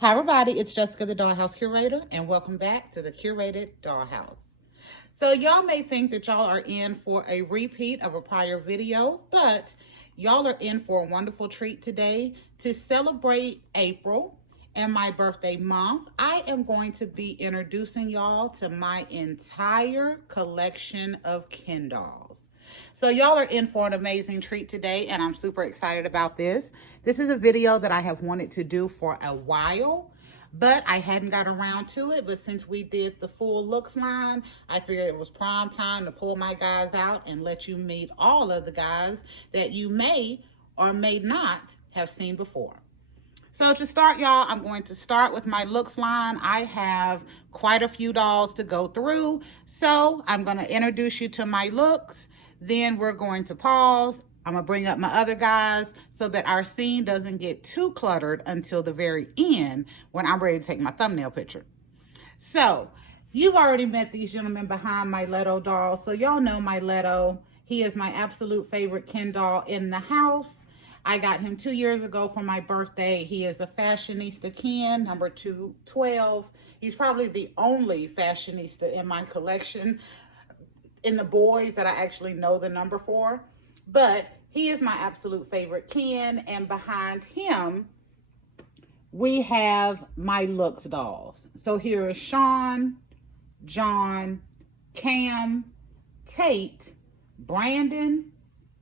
Hi everybody, it's Jessica the Dollhouse Curator and welcome back to the Curated Dollhouse. So y'all may think that y'all are in for a repeat of a prior video, but y'all are in for a wonderful treat today. To celebrate April and my birthday month, I am going to be introducing y'all to my entire collection of Ken dolls. So y'all are in for an amazing treat today, and I'm super excited about this. This is a video that I have wanted to do for a while, but I hadn't got around to it. But since we did the full looks line, I figured it was prime time to pull my guys out and let you meet all of the guys that you may or may not have seen before. So to start, y'all, I'm going to start with my looks line. I have quite a few dolls to go through. So I'm going to introduce you to my looks. Then we're going to pause. I'm going to bring up my other guys so that our scene doesn't get too cluttered until the very end when I'm ready to take my thumbnail picture. So you've already met these gentlemen behind my Leto doll. So y'all know my Leto. He is my absolute favorite Ken doll in the house. I got him 2 years ago for my birthday. He is a Fashionista Ken, number 212. He's probably the only Fashionista in my collection, in the boys that I actually know the number for. But he is my absolute favorite Ken. And behind him, we have my looks dolls. So here is Sean, John, Cam, Tate, Brandon,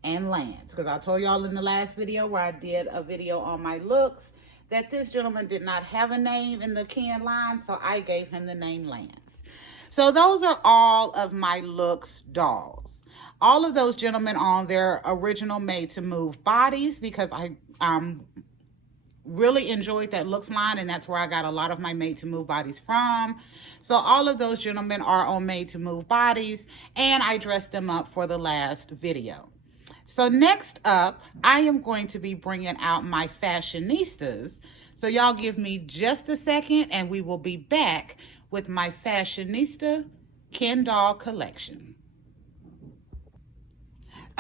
and Lance. Because I told y'all in the last video where I did a video on my looks that this gentleman did not have a name in the Ken line, so I gave him the name Lance. So those are all of my looks dolls. All of those gentlemen are on their original made to move bodies because I really enjoyed that looks line, and that's where I got a lot of my made to move bodies from. So all of those gentlemen are on made to move bodies, and I dressed them up for the last video. So next up, I am going to be bringing out my Fashionistas. So y'all give me just a second and we will be back with my Fashionista Ken doll collection.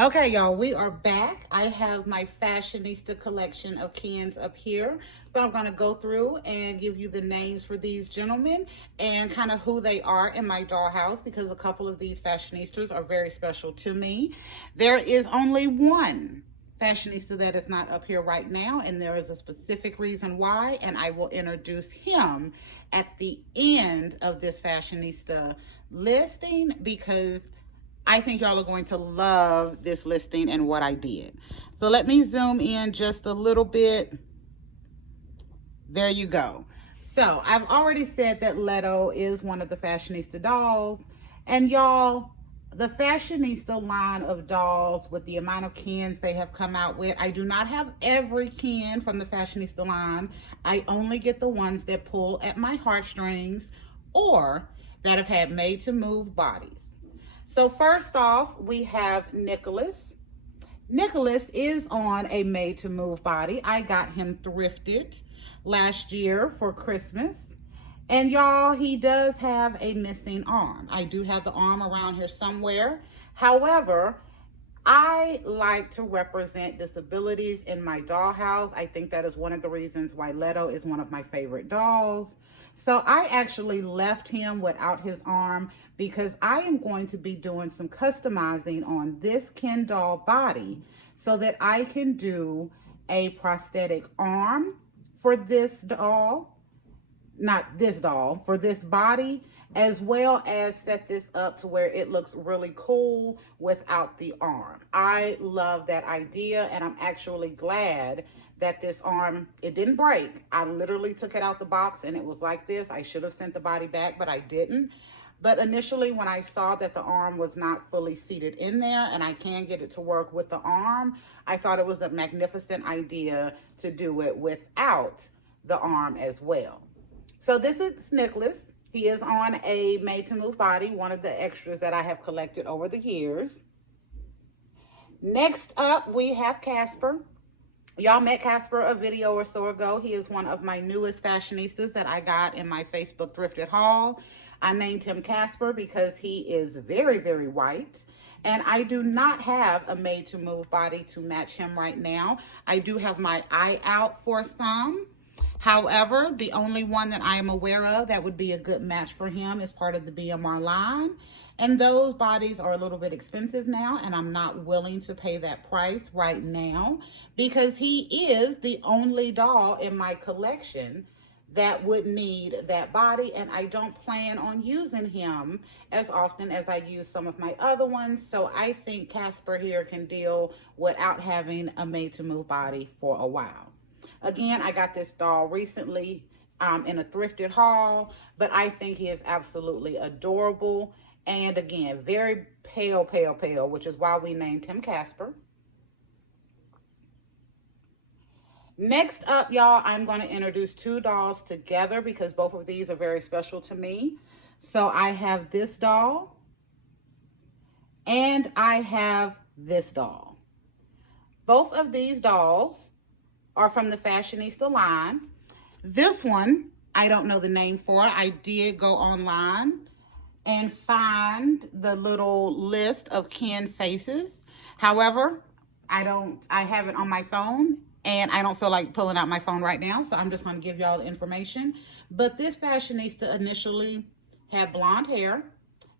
Okay, y'all, we are back. I have my Fashionista collection of Kens up here. So I'm going to go through and give you the names for these gentlemen and kind of who they are in my dollhouse, because a couple of these Fashionistas are very special to me. There is only one Fashionista that is not up here right now, and there is a specific reason why, and I will introduce him at the end of this Fashionista listing, because I think y'all are going to love this listing and what I did. So let me zoom in just a little bit. There you go. So I've already said that Leto is one of the Fashionista dolls. And y'all, the Fashionista line of dolls, with the amount of Kens they have come out with, I do not have every Ken from the Fashionista line. I only get the ones that pull at my heartstrings or that have had made to move bodies. So first off, we have Nicholas. Nicholas is on a made to move body. I got him thrifted last year for Christmas. And y'all, he does have a missing arm. I do have the arm around here somewhere. However, I like to represent disabilities in my dollhouse. I think that is one of the reasons why Leto is one of my favorite dolls. So I actually left him without his arm because I am going to be doing some customizing on this Ken doll body so that I can do a prosthetic arm for this doll, not this doll, for this body, as well as set this up to where it looks really cool without the arm. I love that idea, and I'm actually glad that this arm, it didn't break. I literally took it out the box and it was like this. I should have sent the body back, but I didn't. But initially, when I saw that the arm was not fully seated in there and I can get it to work with the arm, I thought it was a magnificent idea to do it without the arm as well. So this is Nicholas. He is on a made to move body, one of the extras that I have collected over the years. Next up, we have Casper. Y'all met Casper a video or so ago. He is one of my newest Fashionistas that I got in my Facebook thrifted haul. I named him Casper because he is very, very white. And I do not have a made to move body to match him right now. I do have my eye out for some. However, the only one that I am aware of that would be a good match for him is part of the BMR line. And those bodies are a little bit expensive now, and I'm not willing to pay that price right now because he is the only doll in my collection that would need that body, and I don't plan on using him as often as I use some of my other ones. So I think Casper here can deal without having a made to move body for a while. Again, I got this doll recently in a thrifted haul, but I think he is absolutely adorable. And again, very pale, pale, pale, which is why we named him Casper. Next up, y'all, I'm going to introduce two dolls together because both of these are very special to me. So I have this doll and I have this doll. Both of these dolls are from the Fashionista line. This one, I don't know the name for it. I did go online and find the little list of Ken faces. However, I have it on my phone and I don't feel like pulling out my phone right now, so I'm just going to give y'all the information. But this Fashionista initially had blonde hair,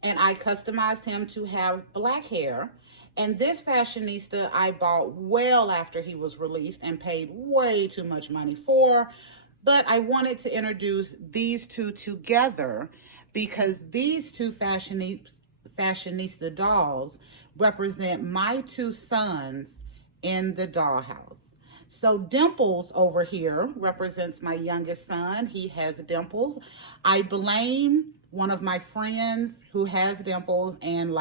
and I customized him to have black hair. And this Fashionista I bought well after he was released and paid way too much money for. But I wanted to introduce these two together because these two Fashionista dolls represent my two sons in the dollhouse. So Dimples over here represents my youngest son. He has dimples. I blame one of my friends who has dimples and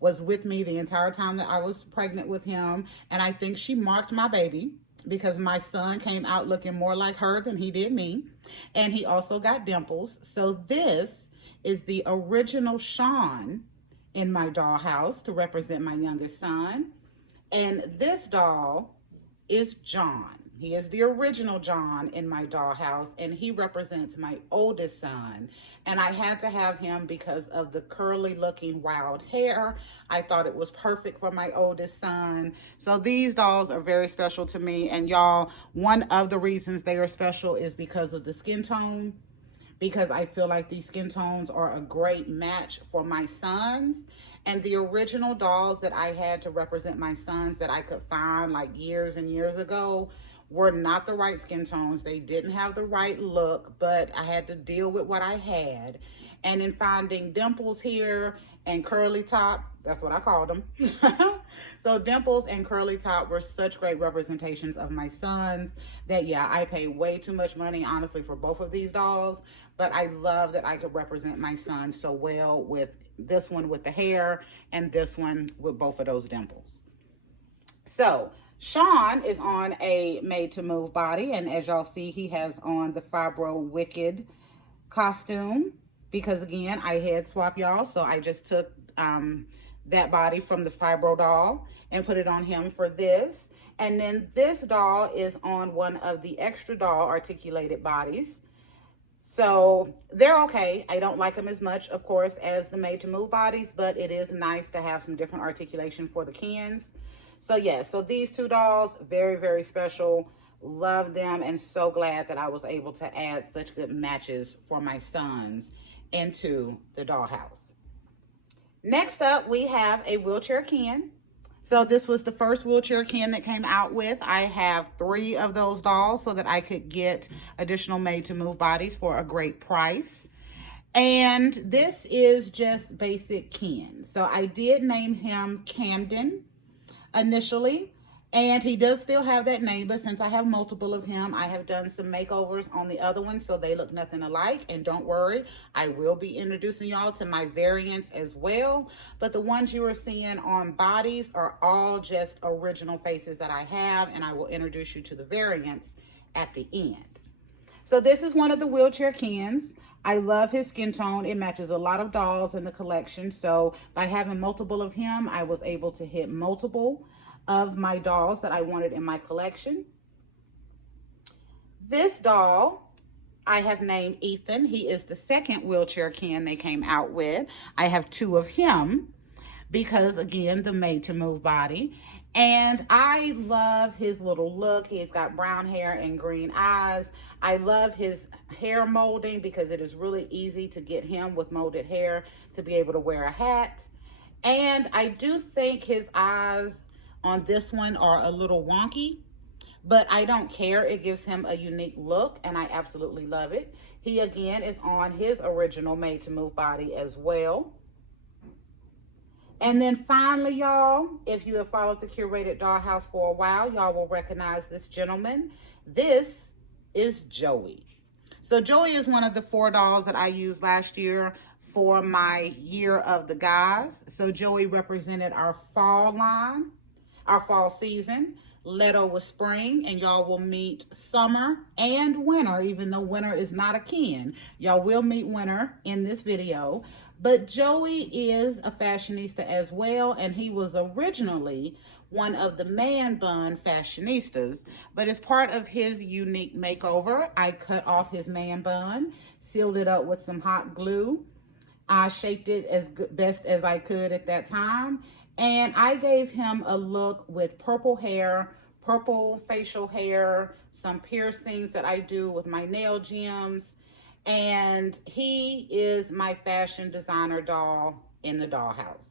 was with me the entire time that I was pregnant with him. And I think she marked my baby because my son came out looking more like her than he did me. And he also got dimples. So this is the original Sean in my dollhouse to represent my youngest son. And this doll is John. He is the original John in my dollhouse, and he represents my oldest son. And I had to have him because of the curly looking wild hair. I thought it was perfect for my oldest son. So these dolls are very special to me. And y'all, one of the reasons they are special is because of the skin tone, because I feel like these skin tones are a great match for my sons. And the original dolls that I had to represent my sons that I could find like years and years ago were not the right skin tones. They didn't have the right look, but I had to deal with what I had. And in finding Dimples here and Curly Top, that's what I called them. So Dimples and Curly Top were such great representations of my sons that, yeah, I paid way too much money, honestly, for both of these dolls. But I love that I could represent my son so well with this one with the hair and this one with both of those dimples. So Sean is on a made to move body, and as y'all see, he has on the Fibro Wicked costume because again, I head swap, y'all. So I just took that body from the Fibro doll and put it on him for this. And then this doll is on one of the extra doll articulated bodies. So they're okay. I don't like them as much, of course, as the made to move bodies, but it is nice to have some different articulation for the Kens. So yeah, so these two dolls, very, very special. Love them and so glad that I was able to add such good matches for my sons into the dollhouse. Next up, we have a wheelchair Ken. So this was the first wheelchair Ken that came out with. I have 3 of those dolls so that I could get additional made to move bodies for a great price. And this is just basic Ken. So I did name him Camden initially, and he does still have that name, but since I have multiple of him, I have done some makeovers on the other ones so they look nothing alike. And don't worry, I will be introducing y'all to my variants as well, but the ones you are seeing on bodies are all just original faces that I have, and I will introduce you to the variants at the end. So this is one of the wheelchair Kens. I love his skin tone. It matches a lot of dolls in the collection. So by having multiple of him, I was able to hit multiple of my dolls that I wanted in my collection. This doll I have named Ethan. He is the second wheelchair Ken they came out with. I have 2 of him because, again, the made to move body. And I love his little look. He's got brown hair and green eyes. I love his hair molding because it is really easy to get him with molded hair to be able to wear a hat. And I do think his eyes on this one are a little wonky, but I don't care. It gives him a unique look, and I absolutely love it. He, again, is on his original made to move body as well. And then finally, y'all, if you have followed the Curated Dollhouse for a while, y'all will recognize this gentleman. This is Joey. So Joey is one of the 4 dolls that I used last year for my Year of the Guys. So Joey represented our fall line, our fall season. Leto was spring, and y'all will meet summer and winter, even though winter is not a kin. Y'all will meet winter in this video. But Joey is a fashionista as well, and he was originally one of the man bun fashionistas. But as part of his unique makeover, I cut off his man bun, sealed it up with some hot glue. I shaped it as best as I could at that time. And I gave him a look with purple hair, purple facial hair, some piercings that I do with my nail gems. And he is my fashion designer doll in the dollhouse.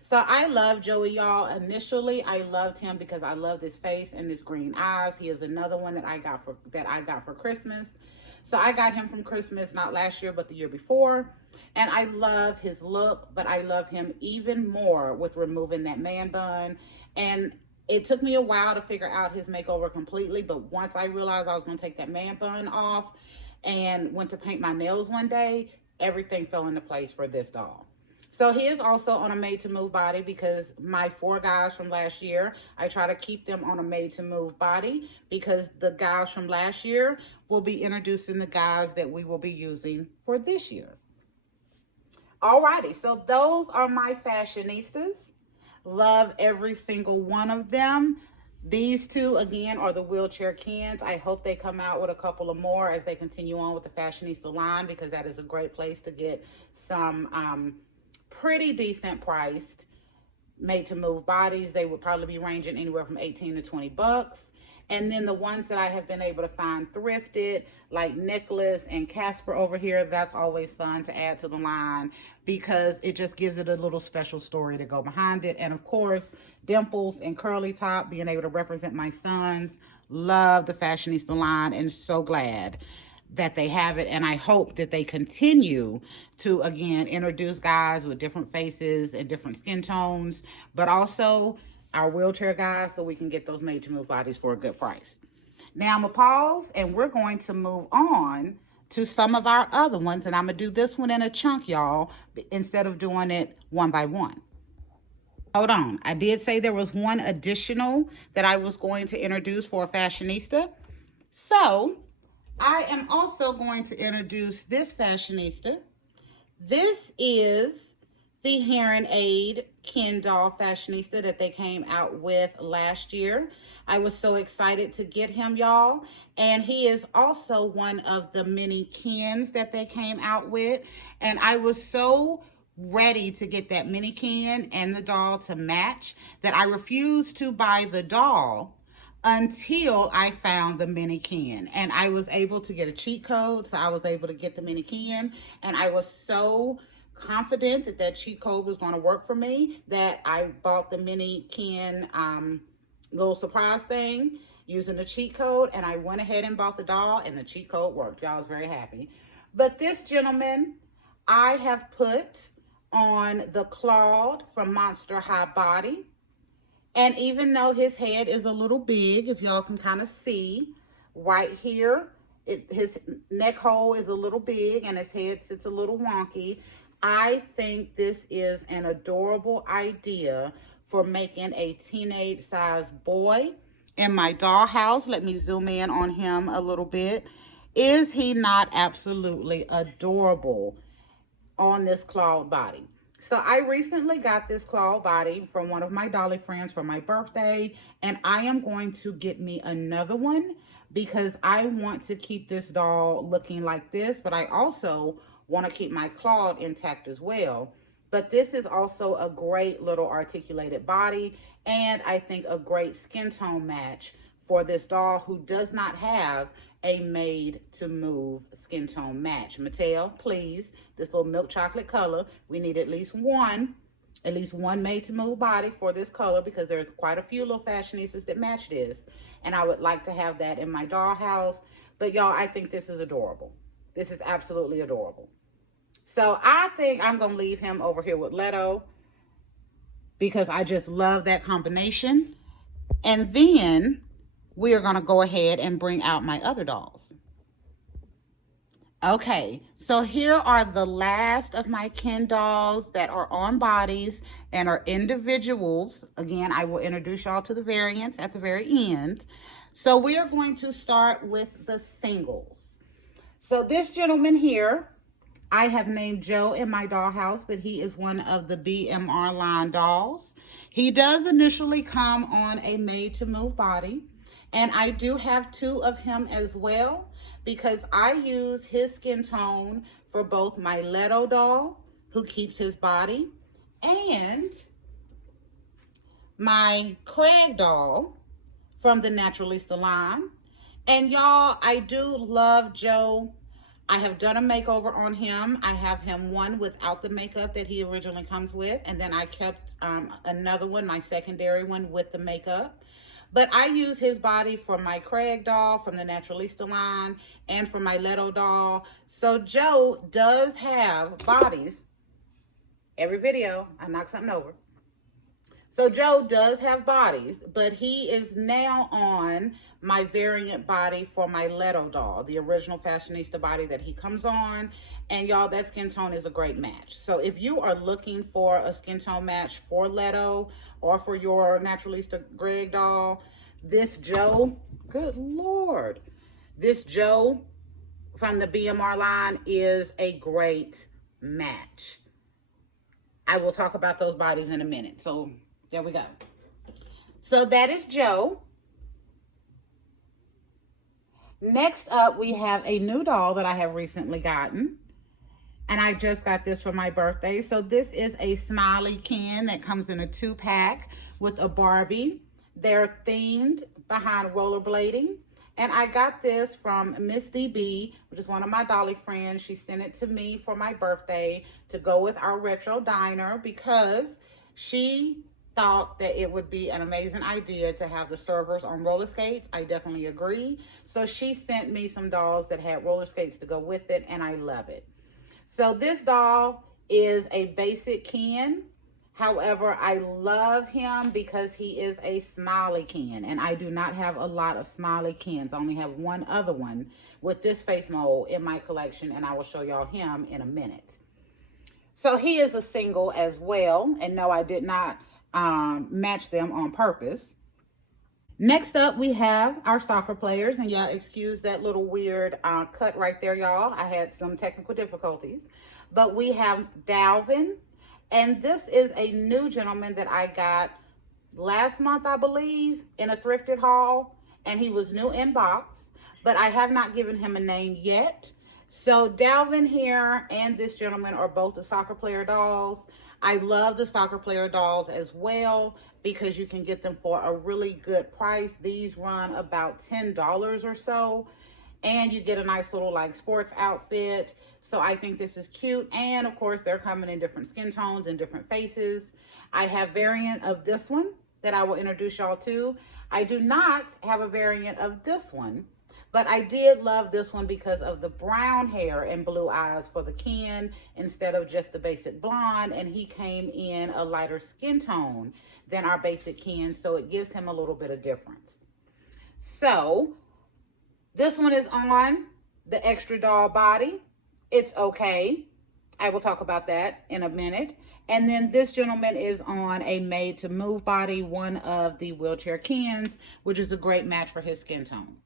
So I love Joey, y'all. Initially, I loved him because I love his face and his green eyes. He is another one that I got for Christmas. So I got him from Christmas, not last year, but the year before. And I love his look, but I love him even more with removing that man bun. And it took me a while to figure out his makeover completely, but once I realized I was going to take that man bun off and went to paint my nails one day, everything fell into place for this doll. So he is also on a made to move body because my 4 guys from last year, I try to keep them on a made to move body because the guys from last year will be introducing the guys that we will be using for this year. Alrighty, so those are my fashionistas. Love every single one of them. These 2, again, are the wheelchair Kens. I hope they come out with a couple of more as they continue on with the Fashionista line, because that is a great place to get some pretty decent priced made to move bodies. They would probably be ranging anywhere from 18 to 20 bucks. And then the ones that I have been able to find thrifted, like Nicholas and Casper over here, that's always fun to add to the line because it just gives it a little special story to go behind it. And of course, Dimples and Curly Top, being able to represent my sons. Love the Fashionista line and so glad that they have it. And I hope that they continue to, again, introduce guys with different faces and different skin tones, but also our wheelchair guys, so we can get those made to move bodies for a good price. Now I'm gonna pause and we're going to move on to some of our other ones, and I'm gonna do this one in a chunk, y'all, instead of doing it one by one. Hold on, I did say there was one additional that I was going to introduce for a fashionista. So I am also going to introduce this fashionista. This is the Hearing Aid Ken doll fashionista that they came out with last year. I was so excited to get him, y'all. And he is also one of the mini Kens that they came out with. And I was so ready to get that mini Ken and the doll to match that I refused to buy the doll until I found the mini Ken. And I was able to get a cheat code, so I was able to get the mini Ken. And I was so confident that that cheat code was going to work for me that I bought the mini Ken little surprise thing using the cheat code, and I went ahead and bought the doll, and the cheat code worked. Y'all, was very happy. But this gentleman, I have put on the Claude from Monster High Body. And even though his head is a little big, if y'all can kind of see right here, his neck hole is a little big and his head sits a little wonky. I think this is an adorable idea for making a teenage sized boy in my dollhouse. Let me zoom in on him a little bit. Is he not absolutely adorable on this Claude body? So I recently got this Claude body from one of my dolly friends for my birthday, and I am going to get me another one because I want to keep this doll looking like this, but I also want to keep my Claude intact as well. But this is also a great little articulated body, and I think a great skin tone match for this doll who does not have a made to move skin tone match. Mattel, please, this little milk chocolate color, we need at least one made to move body for this color, because there's quite a few little fashionistas that match this, and I would like to have that in my dollhouse. But y'all, I think this is adorable. This is absolutely adorable. So I think I'm going to leave him over here with Leto, because I just love that combination. And then we are going to go ahead and bring out my other dolls. Okay, so here are the last of my Ken dolls that are on bodies and are individuals. Again, I will introduce y'all to the variants at the very end. So we are going to start with the singles. So this gentleman here, I have named Joe in my dollhouse, but he is one of the BMR line dolls. He does initially come on a made-to-move body, and I do have two of him as well, because I use his skin tone for both my Leto doll, who keeps his body, and my Craig doll from the Naturalista line. And y'all, I do love Joe. I have done a makeover on him. I have him one without the makeup that he originally comes with, and then I kept another one, my secondary one, with the makeup. But I use his body for my Craig doll from the Naturalista line and for my Leto doll. So Joe does have bodies. Every video, I knock something over. So Joe does have bodies, but he is now on my variant body for my Leto doll, the original Fashionista body that he comes on. And y'all, that skin tone is a great match. So if you are looking for a skin tone match for Leto or for your Naturalista Greg doll, this Joe, good Lord, this Joe from the BMR line is a great match. I will talk about those bodies in a minute. So there we go. So that is Joe. Next up, we have a new doll that I have recently gotten. And I just got this for my birthday. So this is a Smiley Ken that comes in a 2-pack with a Barbie. They're themed behind rollerblading. And I got this from Miss DB, which is one of my dolly friends. She sent it to me for my birthday to go with our retro diner, because she thought that it would be an amazing idea to have the servers on roller skates. I definitely agree. So she sent me some dolls that had roller skates to go with it, and I love it. So this doll is a basic Ken. However, I love him because he is a Smiley Ken, and I do not have a lot of Smiley Kens. I only have one other one with this face mold in my collection, and I will show y'all him in a minute. So he is a single as well, and no, I did not match them on purpose. Next up, we have our soccer players, and y'all excuse that little weird cut right there, y'all. I had some technical difficulties. But we have Dalvin, and this is a new gentleman that I got last month, I believe, in a thrifted haul, and he was new in box, but I have not given him a name yet. So Dalvin here and this gentleman are both the soccer player dolls. I love the soccer player dolls as well, because you can get them for a really good price. These run about $10 or so, and you get a nice little like sports outfit. So I think this is cute, and of course they're coming in different skin tones and different faces. I have variant of this one that I will introduce y'all to. I do not have a variant of this one, but I did love this one because of the brown hair and blue eyes for the Ken instead of just the basic blonde, and he came in a lighter skin tone than our basic Ken, so it gives him a little bit of difference. So this one is on the extra doll body. It's okay. I will talk about that in a minute. And then this gentleman is on a made to move body, one of the wheelchair Kens, which is a great match for his skin tone.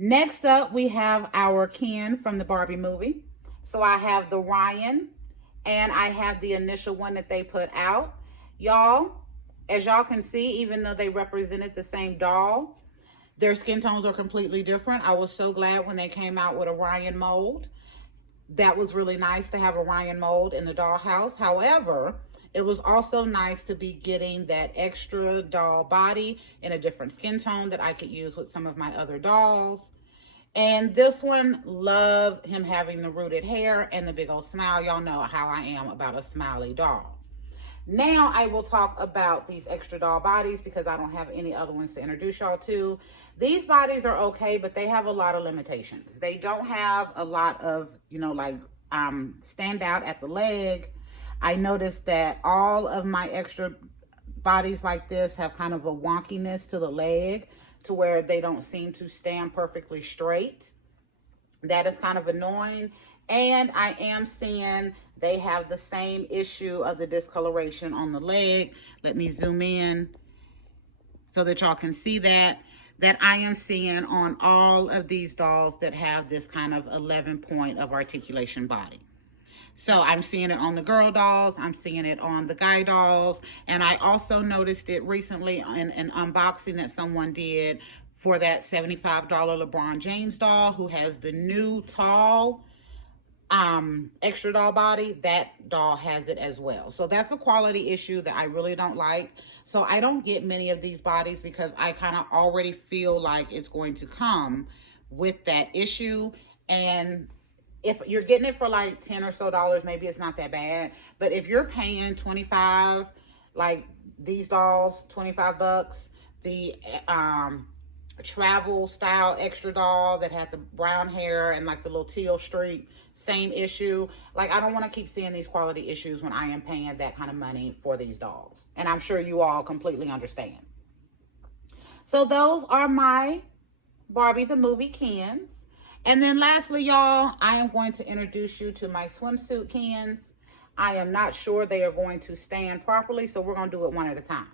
Next up, we have our Ken from the Barbie movie. So I have the Ryan, and I have the initial one that they put out. Y'all, as y'all can see, even though they represented the same doll, their skin tones are completely different. I was so glad when they came out with a Ryan mold. That was really nice to have a Ryan mold in the dollhouse. However, it was also nice to be getting that extra doll body in a different skin tone that I could use with some of my other dolls. And this one, love him having the rooted hair and the big old smile. Y'all know how I am about a smiley doll. Now I will talk about these extra doll bodies because I don't have any other ones to introduce y'all to. These bodies are okay, but they have a lot of limitations. They don't have a lot of, like stand out at the leg. I noticed that all of my extra bodies like this have kind of a wonkiness to the leg to where they don't seem to stand perfectly straight. That is kind of annoying. And I am seeing they have the same issue of the discoloration on the leg. Let me zoom in so that y'all can see that I am seeing on all of these dolls that have this kind of 11 point of articulation body. So I'm seeing it on the girl dolls, I'm seeing it on the guy dolls, and I also noticed it recently in an unboxing that someone did for that $75 LeBron James doll who has the new tall extra doll body. That doll has it as well. So that's a quality issue that I really don't like. So I don't get many of these bodies because I kind of already feel like it's going to come with that issue. And if you're getting it for like 10 or so dollars, maybe it's not that bad. But if you're paying 25, like these dolls, 25 bucks, the travel style extra doll that had the brown hair and like the little teal streak, same issue. Like, I don't want to keep seeing these quality issues when I am paying that kind of money for these dolls. And I'm sure you all completely understand. So those are my Barbie the Movie cans. And then lastly, y'all, I am going to introduce you to my swimsuit cans. I am not sure they are going to stand properly, so we're going to do it one at a time.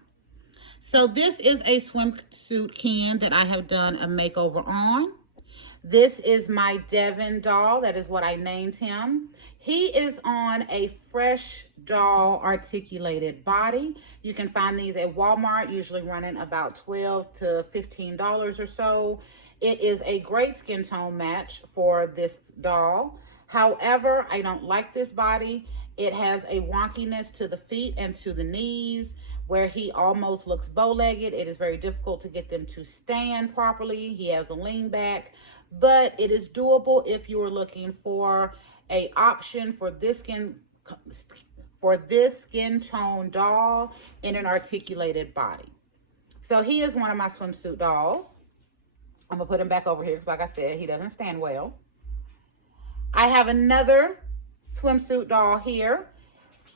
So this is a swimsuit can that I have done a makeover on. This is my Devin doll. That is what I named him. He is on a fresh doll articulated body. You can find these at Walmart, usually running about $12 to $15 or so. It is a great skin tone match for this doll. However, I don't like this body. It has a wonkiness to the feet and to the knees where he almost looks bow-legged. It is very difficult to get them to stand properly. He has a lean back, but it is doable if you're looking for an option for this skin tone doll in an articulated body. So he is one of my swimsuit dolls. I'm gonna put him back over here because, like I said, he doesn't stand well. I have another swimsuit doll here.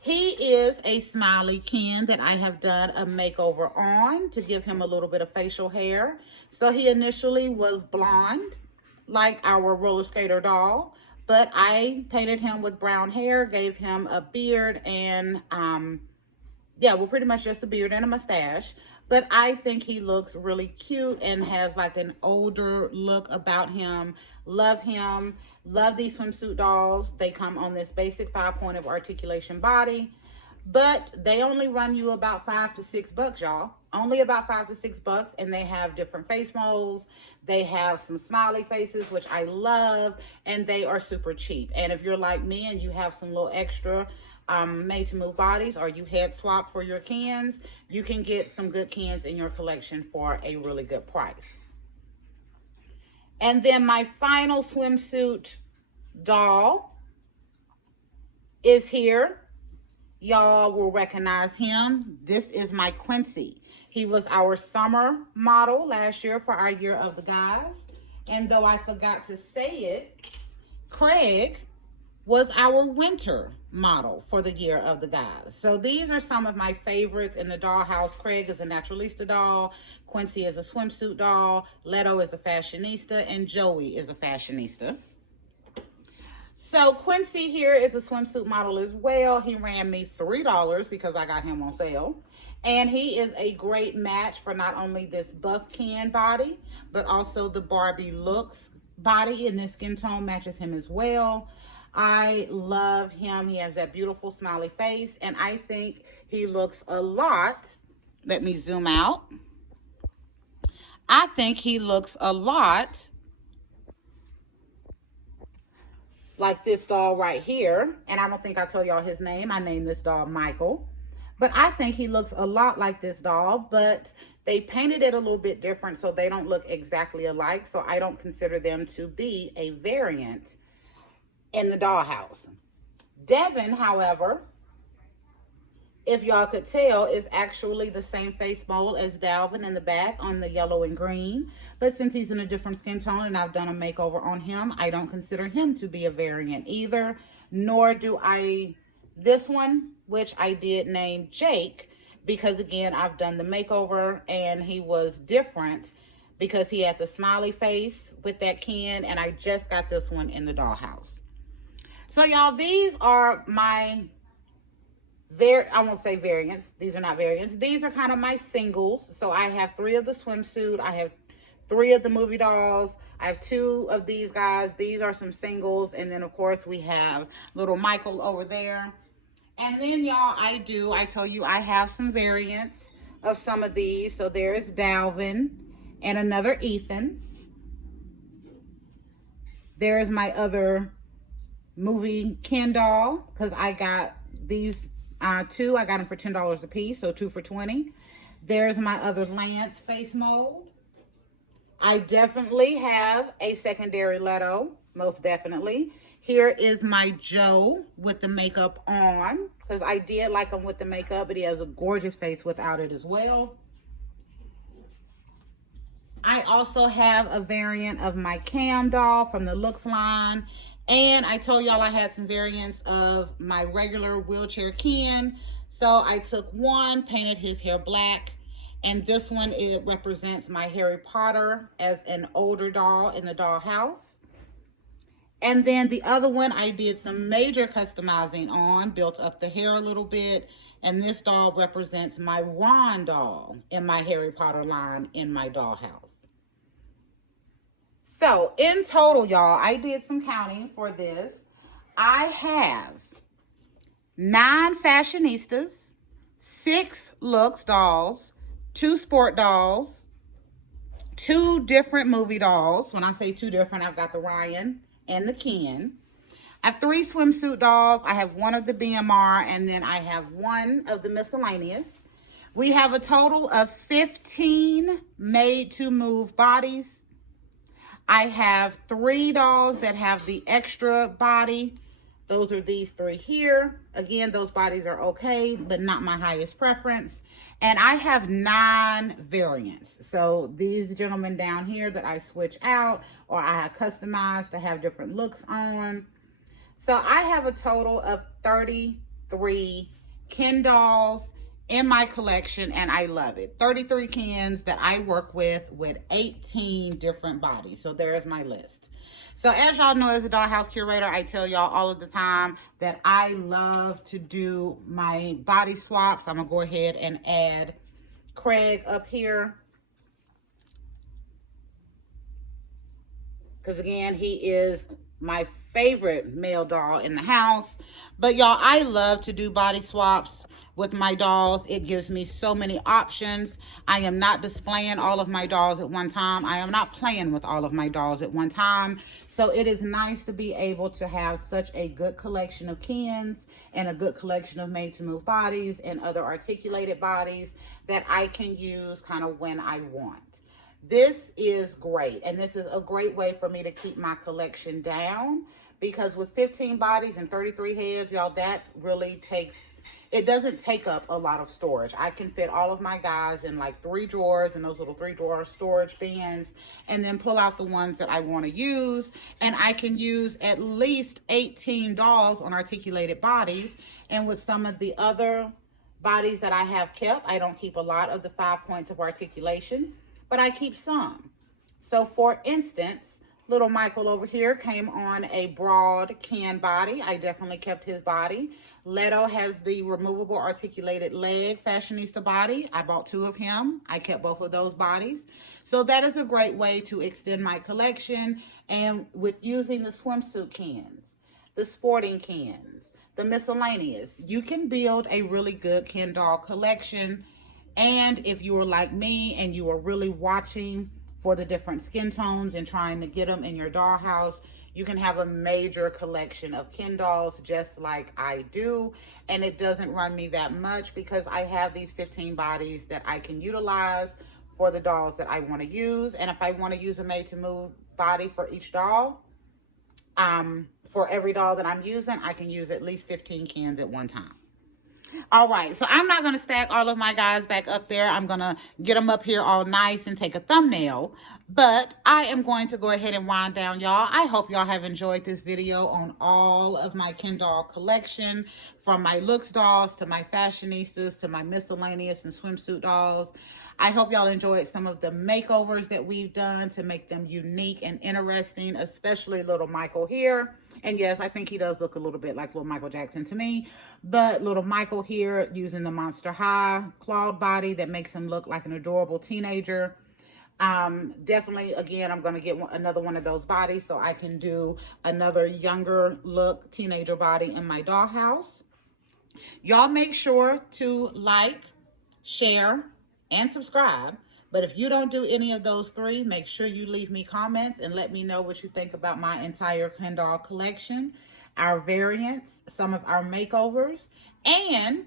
He is a smiley Ken that I have done a makeover on to give him a little bit of facial hair. So he initially was blonde, like our roller skater doll, but I painted him with brown hair, gave him a beard, and pretty much just a beard and a mustache. But I think he looks really cute and has like an older look about him. Love him. Love these swimsuit dolls. They come on this basic 5-point of articulation body, but they only run you about $5 to $6, y'all. Only about $5 to $6, and they have different face molds. They have some smiley faces, which I love, and they are super cheap. And if you're like me and you have some little extra made to move bodies, or you head swap for your cans, you can get some good cans in your collection for a really good price. And then my final swimsuit doll is here. Y'all will recognize him. This is my Quincy. He was our summer model last year for our Year of the Guys. And though I forgot to say it, Craig was our winter model for the Year of the Guys. So these are some of my favorites in the dollhouse. Craig is a Naturalista doll. Quincy is a swimsuit doll. Leto is a Fashionista. And Joey is a Fashionista. So Quincy here is a swimsuit model as well. He ran me $3 because I got him on sale. And he is a great match for not only this buff Ken body, but also the Barbie looks body, and this skin tone matches him as well. I love him. He has that beautiful smiley face, and I think he looks a lot, let me zoom out. I think he looks a lot like this doll right here. And I don't think I told y'all his name. I named this doll Michael. But I think he looks a lot like this doll, but they painted it a little bit different so they don't look exactly alike. So I don't consider them to be a variant in the dollhouse. Devin, however, if y'all could tell, is actually the same face mold as Dalvin in the back on the yellow and green. But since he's in a different skin tone and I've done a makeover on him, I don't consider him to be a variant either. Nor do I this one, which I did name Jake, because again, I've done the makeover and he was different because he had the smiley face with that can, and I just got this one in the dollhouse. So y'all, these are my I won't say variants. These are not variants. These are kind of my singles. So I have 3 of the swimsuit. I have 3 of the movie dolls. I have 2 of these guys. These are some singles. And then, of course, we have little Michael over there. And then, y'all, I tell you, I have some variants of some of these. So there's Dalvin and another Ethan. There is my other movie Ken doll, because I got these 2. I got them for $10 a piece, so 2 for $20. There's my other Lance face mold. I definitely have a secondary Leto, most definitely. Here is my Joe with the makeup on, because I did like him with the makeup, but he has a gorgeous face without it as well. I also have a variant of my Cam doll from the Looks line. And I told y'all I had some variants of my regular wheelchair Ken. So I took one, painted his hair black. And this one, it represents my Harry Potter as an older doll in the dollhouse. And then the other one, I did some major customizing on, built up the hair a little bit. And this doll represents my Ron doll in my Harry Potter line in my dollhouse. So in total, y'all, I did some counting for this. I have 9 Fashionistas, 6 Looks dolls, 2 sport dolls, 2 different movie dolls. When I say 2 different, I've got the Ryan and the Ken. I have 3 swimsuit dolls. I have 1 of the BMR, and then I have 1 of the miscellaneous. We have a total of 15 made to move bodies. I have 3 dolls that have the extra body. Those are these 3 here. Again, those bodies are okay, but not my highest preference. And I have 9 variants. So these gentlemen down here that I switch out, or I have customized to have different looks on. So I have a total of 33 Ken dolls in my collection, and I love it. 33 Kens that I work with 18 different bodies. So there's my list. So as y'all know, as a dollhouse curator, I tell y'all all of the time that I love to do my body swaps. I'm gonna go ahead and add Craig up here, because again, he is my favorite male doll in the house. But y'all, I love to do body swaps with my dolls. It gives me so many options. I am not displaying all of my dolls at one time. I am not playing with all of my dolls at one time. So it is nice to be able to have such a good collection of Kens and a good collection of made to move bodies and other articulated bodies that I can use kind of when I want. This is great, and this is a great way for me to keep my collection down, because with 15 bodies and 33 heads, y'all, that really takes, it doesn't take up a lot of storage. I can fit all of my guys in like 3 drawers, and those little 3-drawer storage bins, and then pull out the ones that I want to use. And I can use at least 18 dolls on articulated bodies. And with some of the other bodies that I have kept, I don't keep a lot of the 5 points of articulation, but I keep some. So for instance, little Michael over here came on a broad Ken body. I definitely kept his body. Leto has the removable articulated leg Fashionista body. I bought 2 of him. I kept both of those bodies. So that is a great way to extend my collection. And with using the swimsuit Kens, the sporting Kens, the miscellaneous, you can build a really good Ken doll collection. And if you are like me and you are really watching for the different skin tones and trying to get them in your dollhouse, you can have a major collection of Ken dolls just like I do. And it doesn't run me that much because I have these 15 bodies that I can utilize for the dolls that I want to use. And if I want to use a made to move body for each doll, for every doll that I'm using, I can use at least 15 cans at one time. All right, so I'm not going to stack all of my guys back up there. I'm going to get them up here all nice and take a thumbnail. But I am going to go ahead and wind down, y'all. I hope y'all have enjoyed this video on all of my Ken doll collection, from my Looks dolls to my Fashionistas to my miscellaneous and swimsuit dolls. I hope y'all enjoyed some of the makeovers that we've done to make them unique and interesting, especially little Michael here. And yes, I think he does look a little bit like little Michael Jackson to me. But little Michael here using the Monster High clawed body that makes him look like an adorable teenager. Definitely, again, I'm going to get another one of those bodies so I can do another younger look teenager body in my dollhouse. Y'all make sure to like, share, and subscribe. But if you don't do any of those three, make sure you leave me comments and let me know what you think about my entire Ken doll collection, our variants, some of our makeovers, and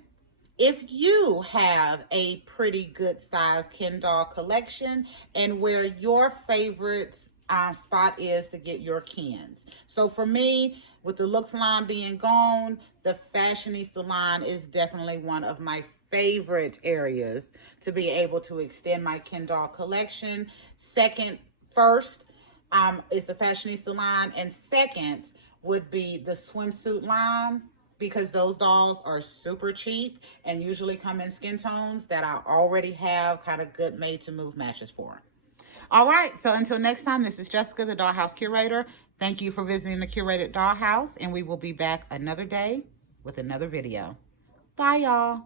if you have a pretty good size Ken doll collection and where your favorite spot is to get your Kens. So for me, with the Looks line being gone, the Fashionista line is definitely one of my favorite areas to be able to extend my Ken doll collection. First is the Fashionista line, and second would be the swimsuit line, because those dolls are super cheap and usually come in skin tones that I already have kind of good made to move matches for. All right, so until next time, this is Jessica, the Dollhouse Curator. Thank you for visiting the Curated Dollhouse, and we will be back another day with another video. Bye, y'all.